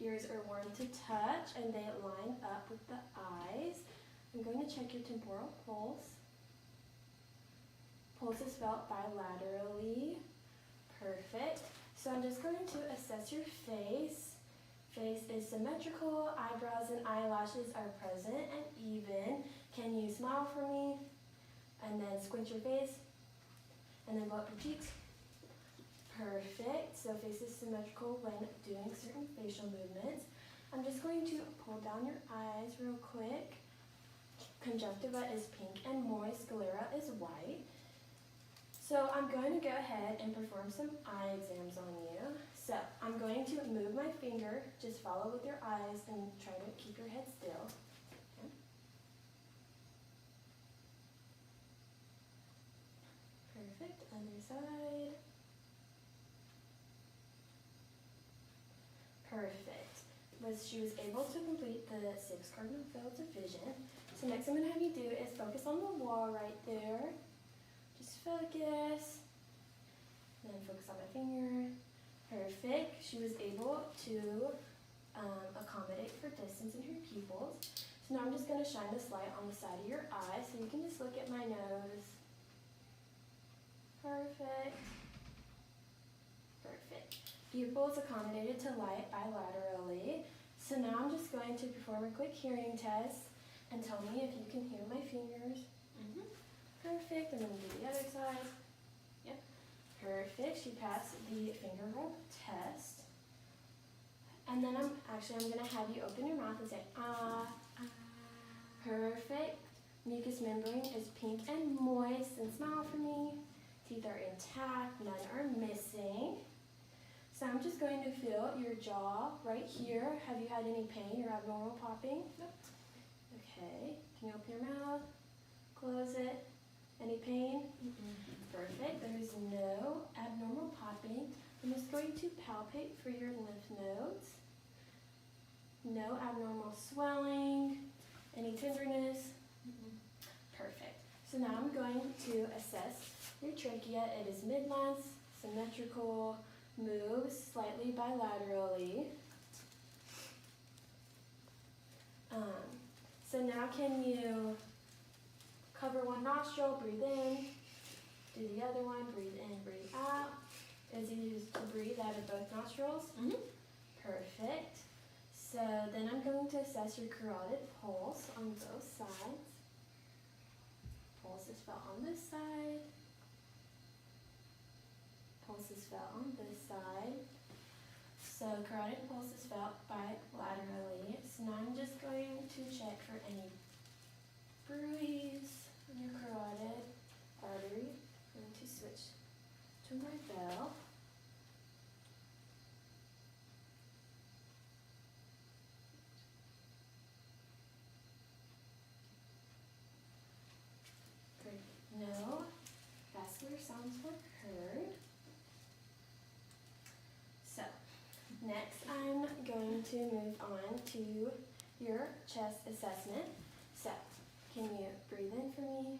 ears are warm to touch and they line up with the eyes. I'm going to check your temporal pulse. Pulse is felt bilaterally. Perfect. So I'm just going to assess your face. Face is symmetrical, eyebrows and eyelashes are present and even. Can you smile for me? And then squint your face. And then blow up your cheeks. Perfect. So face is symmetrical when doing certain facial movements. I'm just going to pull down your eyes real quick. Conjunctiva is pink and moist, sclera is white. So I'm going to go ahead and perform some eye exams on you. So I'm going to move my finger, just follow with your eyes and try to keep your head still. Okay. Perfect, other side. Perfect. She was able to complete the 6 cardinal fields of vision. So next I'm going to have you do is focus on the wall right there. Just focus. Then focus on my finger. Perfect. She was able to accommodate for distance in her pupils. So now I'm just going to shine this light on the side of your eye so you can just look at my nose. Perfect. Perfect. Pupils accommodated to light bilaterally. So now I'm just going to perform a quick hearing test and tell me if you can hear my fingers. Perfect. And then do the other side. Yep. Perfect. She passed the finger roll test. And then I'm going to have you open your mouth and say, ah, ah. Perfect. Mucous membrane is pink and moist. And smile for me. Teeth are intact. None are missing. So I'm just going to feel your jaw right here. Have you had any pain or abnormal popping? Nope. Okay. Can you open your mouth? Close it. Any pain? Perfect. There is no abnormal popping. I'm just going to palpate for your lymph nodes. No abnormal swelling. Any tenderness? Perfect. So now I'm going to assess your trachea. It is midline, symmetrical, moves slightly bilaterally. So now can you cover one nostril, breathe in, do the other one, breathe in, breathe out. Is easy to breathe out of both nostrils? Perfect. So then I'm going to assess your carotid pulse on both sides. Pulse is felt on this side. Pulse is felt on this side. So carotid pulse is felt bilaterally. So now I'm just going to check for any bruise on your carotid artery. I'm going to switch to my bell. No vascular sounds were heard. So, next I'm going to move on to your chest assessment. So, can you breathe in for me?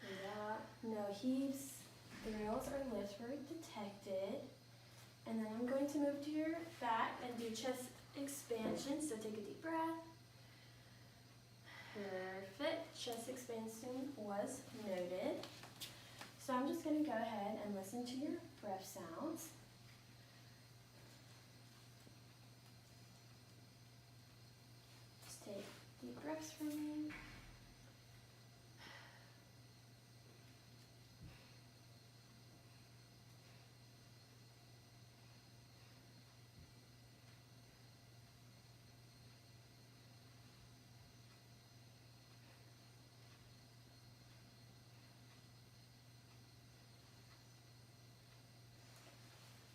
Breathe out. No heaves, thrills, or lifts were detected. And then I'm going to move to your back and do chest expansion. So take a deep breath. Perfect. Chest expansion was noted. So I'm just going to go ahead and listen to your breath sounds. Just take deep breaths from me.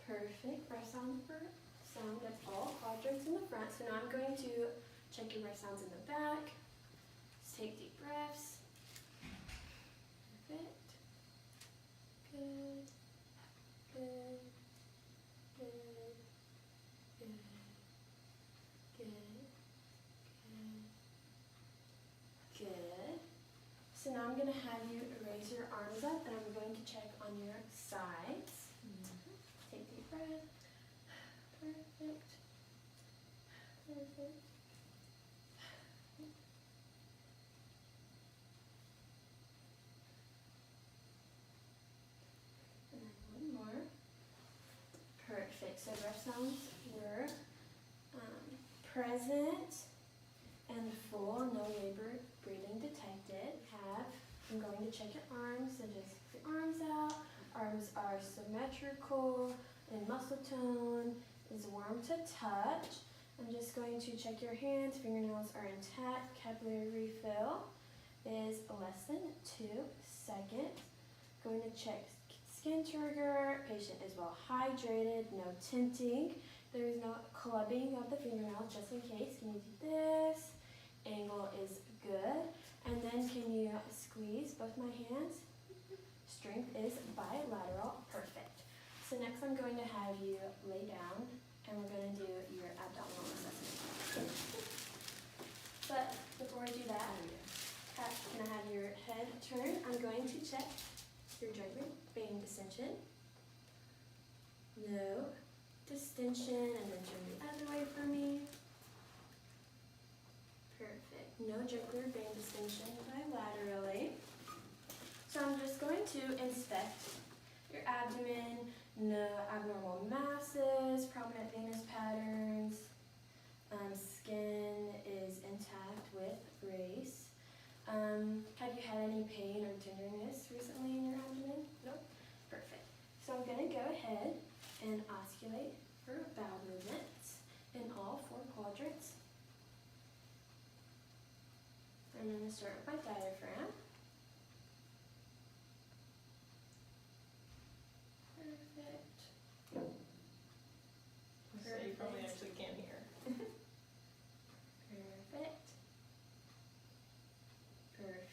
Perfect. Breath sound at all quadrants in the front. So now I'm going to check your breath sounds in the back. Just take deep breaths. Perfect. Good. Good. Good. Good. Good. Good. Good. So now I'm going to have you raise your arms up and I'm going to check on your sides. Take deep breath. Perfect. Perfect. And then one more. Perfect. So breath sounds were present and full, no labor breathing detected. I'm going to check your arms, so just put your arms out. Arms are symmetrical and muscle tone is warm to touch. I'm just going to check your hands, fingernails are intact, capillary refill is less than 2 seconds. Going to check skin turgor, patient is well hydrated, no tinting. There is no clubbing of the fingernails, just in case. Can you do this? Angle is good. And then can you squeeze both my hands? Strength is bilateral. Perfect. So next I'm going to have you lay down and we're going to do your abdominal assessment. But before I do that, can I have your head turn? I'm going to check your joint vein distension. No distension, and then turn the other way for me. Perfect. No jugular vein distension bilaterally. So I'm just going to inspect your abdomen. No abnormal masses, prominent venous patterns. Skin is intact with brace. Have you had any pain or tenderness recently in your abdomen? Nope. Perfect. So I'm going to go ahead and osculate for bowel movements in all 4 quadrants. I'm going to start with my diaphragm. Perfect. So you probably actually can't hear. Perfect. Perfect.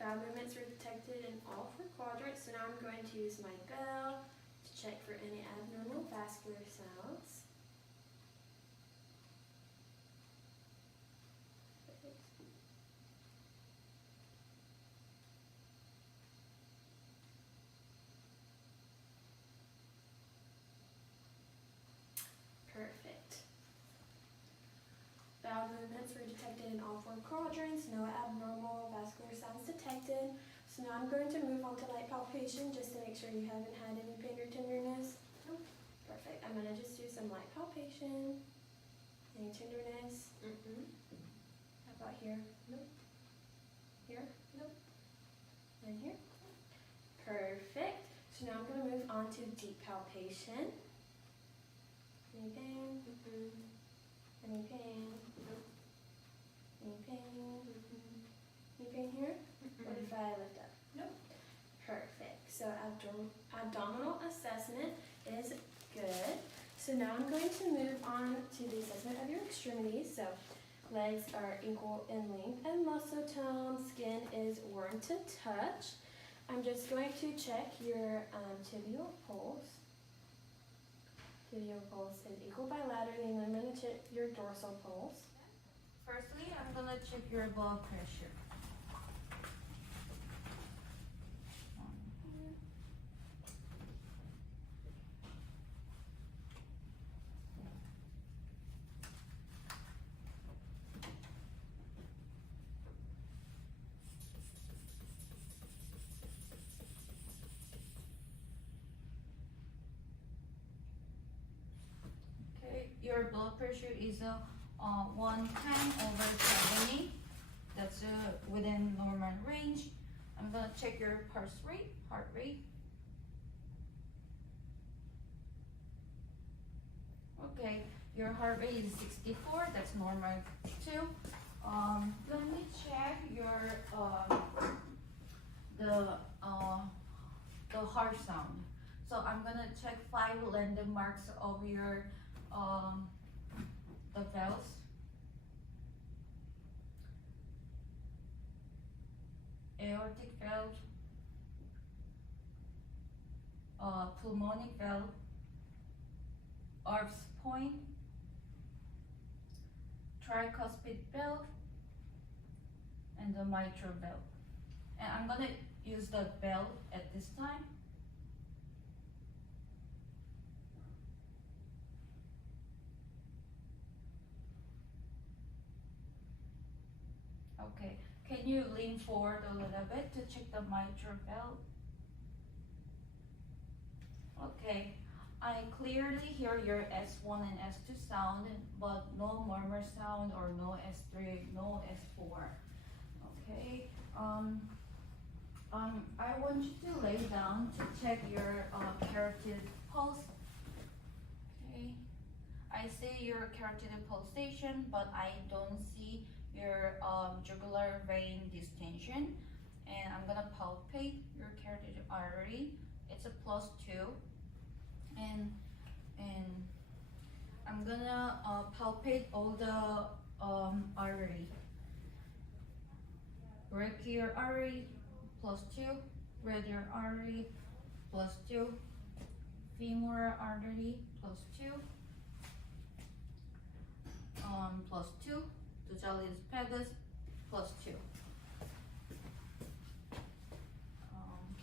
Bowel movements were detected in all 4 quadrants, so now I'm going to use my bell to check for any abnormal vascular sounds. Perfect. Bowel movements were detected in all 4 quadrants, no abnormal vascular sounds detected. So now I'm going to move on to light palpation just to make sure you haven't had any pain or tenderness. Nope. Perfect. I'm going to just do some light palpation. Any tenderness? How about here? Nope. Here? Nope. And here? Perfect. So now I'm going to move on to deep palpation. Any pain? Any pain? Any pain? Any pain here? What if I lift up? Nope. Perfect. So abdominal assessment is good. So now I'm going to move on to the assessment of your extremities. So legs are equal in length and muscle tone. Skin is warm to touch. I'm just going to check your tibial pulse. Tibial pulse is equal bilaterally, and I'm going to check your dorsal pulse. Firstly, I'm going to check your blood pressure. Your blood pressure is 110/70. That's within normal range. I'm gonna check your pulse rate, heart rate. Okay, your heart rate is 64. That's normal too. Let me check your the heart sound. So I'm gonna check 5 landmarks of your the valves. Aortic valve, pulmonic valve, Arps point, tricuspid valve, and the mitral valve. And I'm gonna use the bell at this time. Okay. Can you lean forward a little bit to check the mitral valve? Okay. I clearly hear your S1 and S2 sound, but no murmur sound or no S3, no S4. Okay. I want you to lay down to check your carotid pulse. Okay. I see your carotid pulsation, but I don't see your jugular vein distension. And I'm gonna palpate your carotid artery. It's a +2. And I'm gonna palpate all the artery. Brachial artery +2, radial artery +2, femoral artery +2, +2, totalis pedis +2,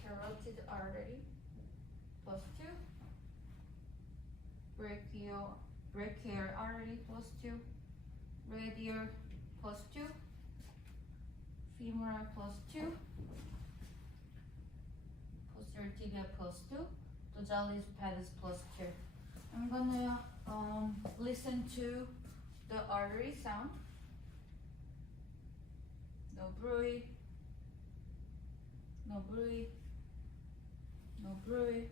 carotid artery +2, brachial artery +2, radial +2, femoral +2, posterior tibia +2, totalis pedis +2. I'm gonna listen to the artery sound. No bruit, no bruit, no bruit,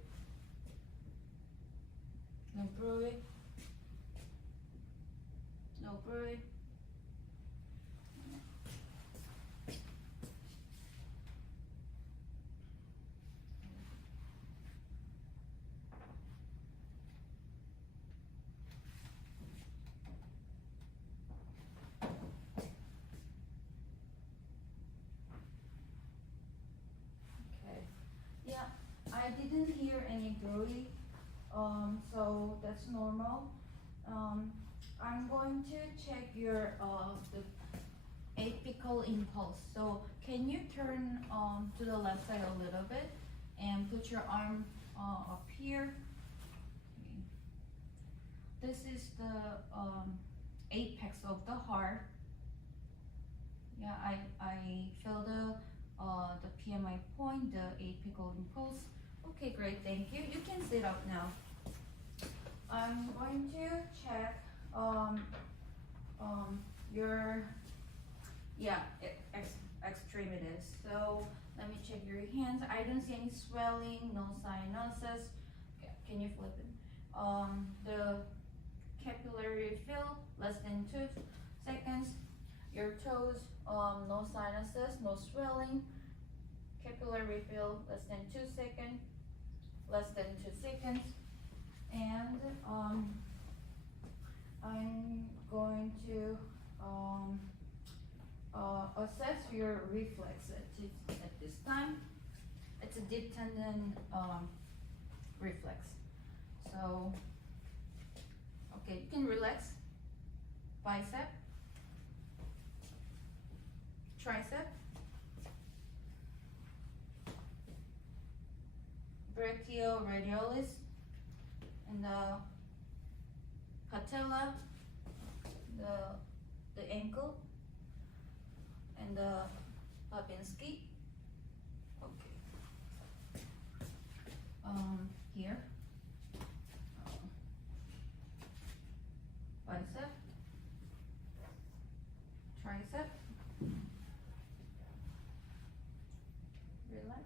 no bruit, no bruit. Yeah, I didn't hear any bruit, so that's normal. I'm going to check your the apical impulse. So can you turn to the left side a little bit and put your arm up here? Okay. This is the apex of the heart. Yeah, I feel the PMI point, the apical impulse. Okay, great, thank you. You can sit up now. I'm going to check your extremities. So let me check your hands. I don't see any swelling, no cyanosis. Okay, can you flip it? The capillary fill less than 2 seconds. Your toes, no sinuses, no swelling. Capillary fill less than 2 seconds. Less than 2 seconds. And I'm going to assess your reflex at this time. It's a deep tendon reflex. So, okay, you can relax. Bicep, tricep, brachioradialis, and the patella, the ankle, and the Babinski. Okay. Here. Bicep, tricep, relax,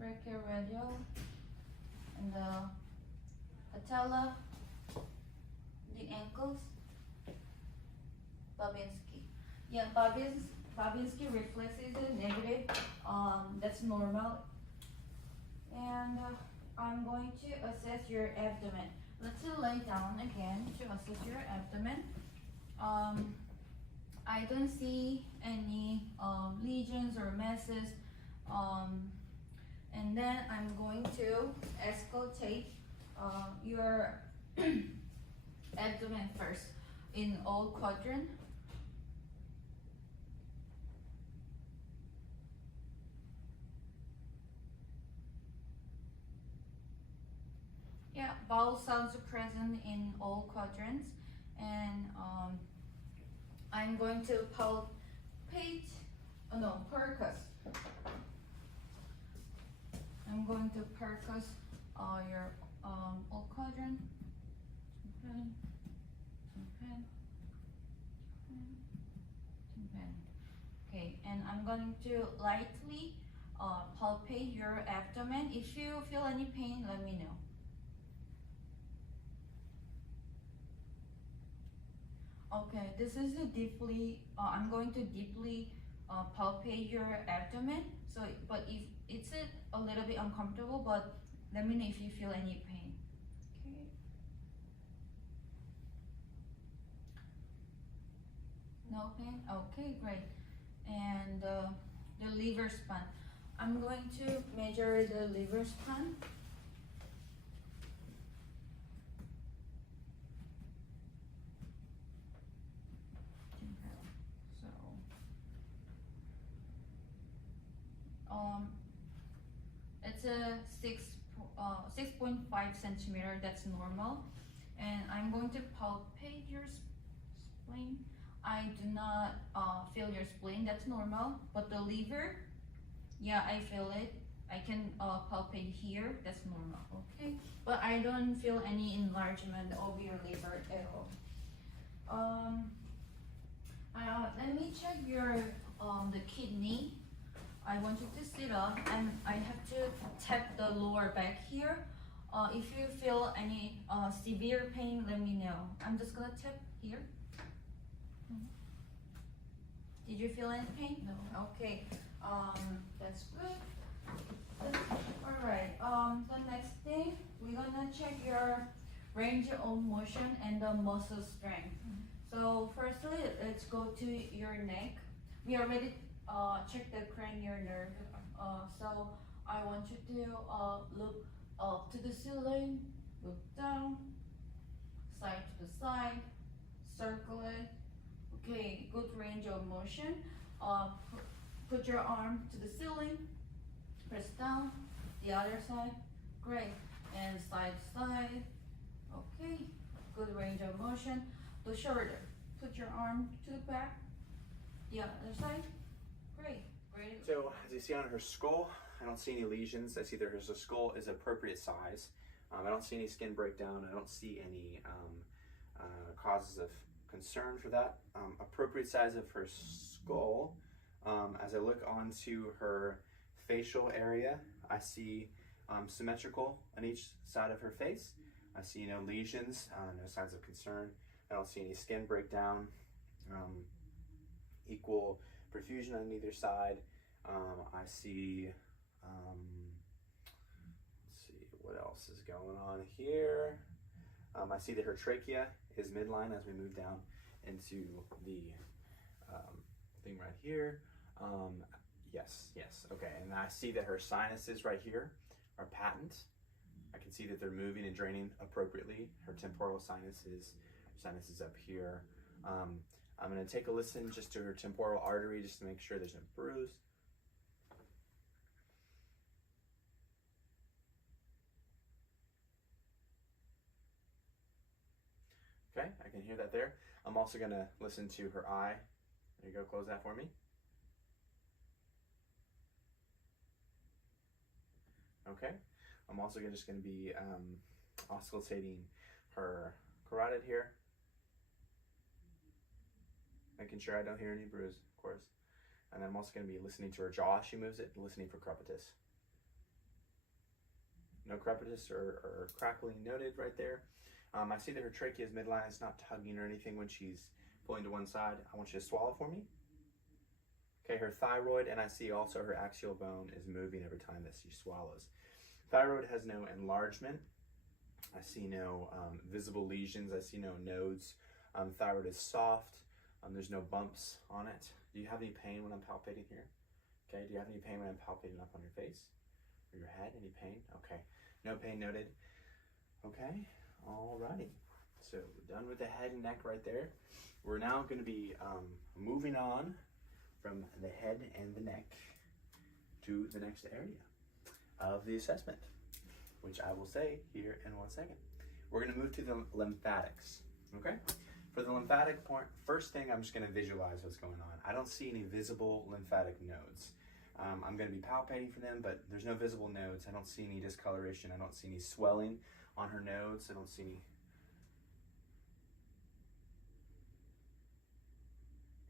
brachioradial, and the patella, the ankles, Babinski. Yeah, Babinski reflex is a negative. That's normal. And I'm going to assess your abdomen. Let's lay down again to assess your abdomen. I don't see any lesions or masses. And then I'm going to auscultate your abdomen first in all quadrant. Yeah, bowel sounds are present in all quadrants, and I'm going to palpate, oh no, percuss. I'm going to percuss your all quadrant. Okay, and I'm going to lightly palpate your abdomen. If you feel any pain, let me know. Okay, this is a deeply, I'm going to deeply palpate your abdomen. So, but if it's a little bit uncomfortable, but let me know if you feel any pain. Okay. No pain? Okay, great. And the liver span. I'm going to measure the liver span. It's a 6.5 centimeter. That's normal. And I'm going to palpate your spleen. I do not feel your spleen. That's normal. But the liver, yeah, I feel it. I can palpate here. That's normal. Okay. But I don't feel any enlargement of your liver at all. Let me check your the kidney. I want you to sit up, and I have to tap the lower back here. If you feel any severe pain, let me know. I'm just gonna tap here. Did you feel any pain? No. Okay. That's good. All right. The next thing, we're gonna check your range of motion and the muscle strength. So firstly, let's go to your neck. We already check the cranial nerve. So I want you to look up to the ceiling, look down, side to the side, circle it. Okay, good range of motion. Put your arm to the ceiling, press down, the other side, great, and side to side. Okay, good range of motion. The shoulder, put your arm to the back, the other side. Great, great. So as you see on her skull, I don't see any lesions. I see that her skull is appropriate size. I don't see any skin breakdown. I don't see any causes of concern for that. Appropriate size of her skull. As I look onto her facial area, I see symmetrical on each side of her face. I see no lesions, no signs of concern. I don't see any skin breakdown. Equal perfusion on either side. I see, let's see, what else is going on here? I see that her trachea is midline as we move down into the thing right here. Yes, okay. And I see that her sinuses right here are patent. I can see that they're moving and draining appropriately. Her temporal sinuses up here. I'm going to take a listen just to her temporal artery just to make sure there's no bruise. Okay, I can hear that there. I'm also going to listen to her eye. There you go, close that for me. Okay, I'm also just going to be auscultating her carotid here. Making sure I don't hear any bruise, of course. And I'm also going to be listening to her jaw as she moves it, listening for crepitus. No crepitus or crackling noted right there. I see that her trachea is midline. It's not tugging or anything when she's pulling to one side. I want you to swallow for me. Okay, her thyroid, and I see also her axial bone is moving every time that she swallows. Thyroid has no enlargement. I see no visible lesions. I see no nodes. Thyroid is soft. There's no bumps on it. Do you have any pain when I'm palpating here? Okay, do you have any pain when I'm palpating up on your face or your head? Any pain? Okay, no pain noted. Okay, alrighty. So we're done with the head and neck right there. We're now going to be moving on from the head and the neck to the next area of the assessment, which I will say here in 1 second. We're going to move to the lymphatics, okay? For the lymphatic point, first thing I'm just going to visualize what's going on. I don't see any visible lymphatic nodes. I'm going to be palpating for them, but there's no visible nodes. I don't see any discoloration. I don't see any swelling on her nodes. I don't see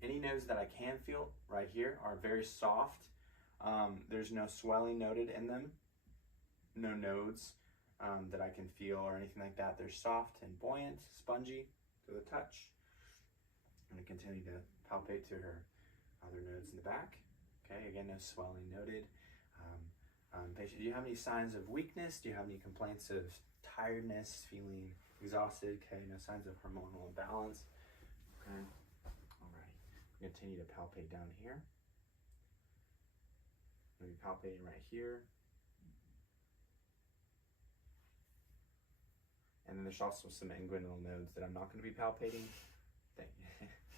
any nodes that I can feel right here are very soft. There's no swelling noted in them, no nodes that I can feel or anything like that. They're soft and buoyant, spongy to the touch. I'm going to continue to palpate to her other nodes in the back. Okay, again, no swelling noted. Patient, do you have any signs of weakness? Do you have any complaints of tiredness, feeling exhausted? Okay, no signs of hormonal imbalance. Okay, all right. Continue to palpate down here. Maybe palpating right here. And then there's also some inguinal nodes that I'm not going to be palpating. Thank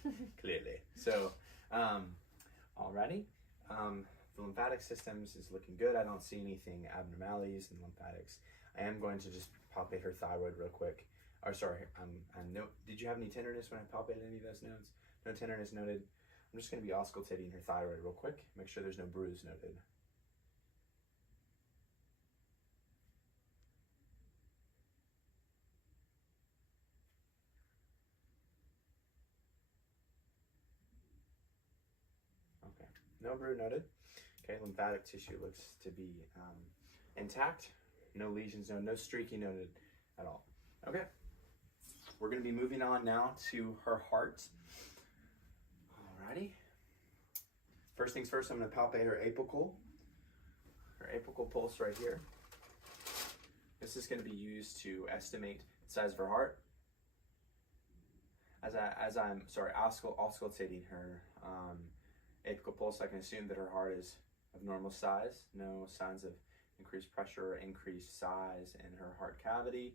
you. Clearly. So, alrighty. The lymphatic systems is looking good. I don't see anything abnormalities in lymphatics. I am going to just palpate her thyroid real quick. Or sorry, did you have any tenderness when I palpated any of those nodes? No tenderness noted. I'm just going to be auscultating her thyroid real quick. Make sure there's no bruise noted. Okay, no bruise noted. Okay, lymphatic tissue looks to be intact. No lesions, no streaky noted at all. Okay, we're going to be moving on now to her heart. Alrighty. First things first, I'm going to palpate her apical pulse right here. This is going to be used to estimate the size of her heart. As I'm auscultating her apical pulse, I can assume that her heart is of normal size. No signs of increased pressure or increased size in her heart cavity.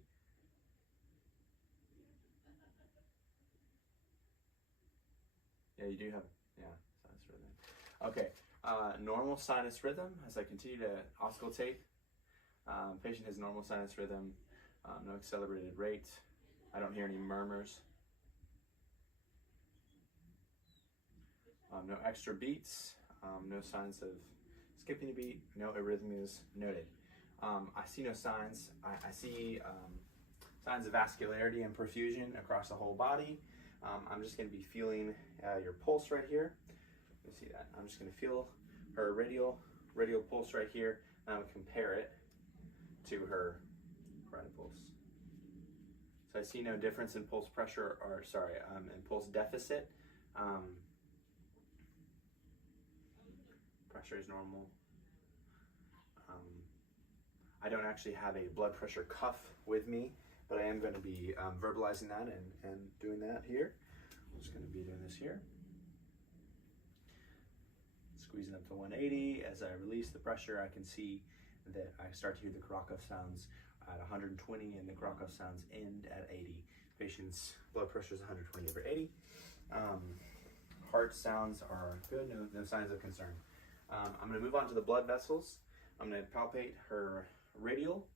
Yeah, you do have, sinus rhythm. Okay, normal sinus rhythm as I continue to auscultate. Patient has normal sinus rhythm, no accelerated rate. I don't hear any murmurs. No extra beats, no signs of skipping a beat, no arrhythmias noted. I see no signs. I see signs of vascularity and perfusion across the whole body. I'm just going to be feeling your pulse right here. You see that? I'm just going to feel her radial pulse right here, and I'm going to compare it to her carotid pulse. So I see no difference in pulse pressure, or sorry, in pulse deficit. Pressure is normal. I don't actually have a blood pressure cuff with me, but I am going to be verbalizing that and doing that here. I'm just going to be doing this here. Squeezing up to 180. As I release the pressure, I can see that I start to hear the Carotid sounds at 120 and the Carotid sounds end at 80. Patient's blood pressure is 120 over 80. Heart sounds are good, no signs of concern. I'm going to move on to the blood vessels. I'm going to palpate her radial.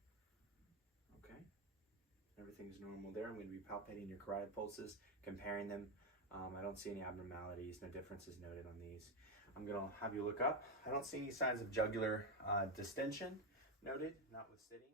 Okay, everything's normal there. I'm going to be palpating your carotid pulses, comparing them. I don't see any abnormalities, no differences noted on these. I'm going to have you look up. I don't see any signs of jugular distension noted, not with sitting.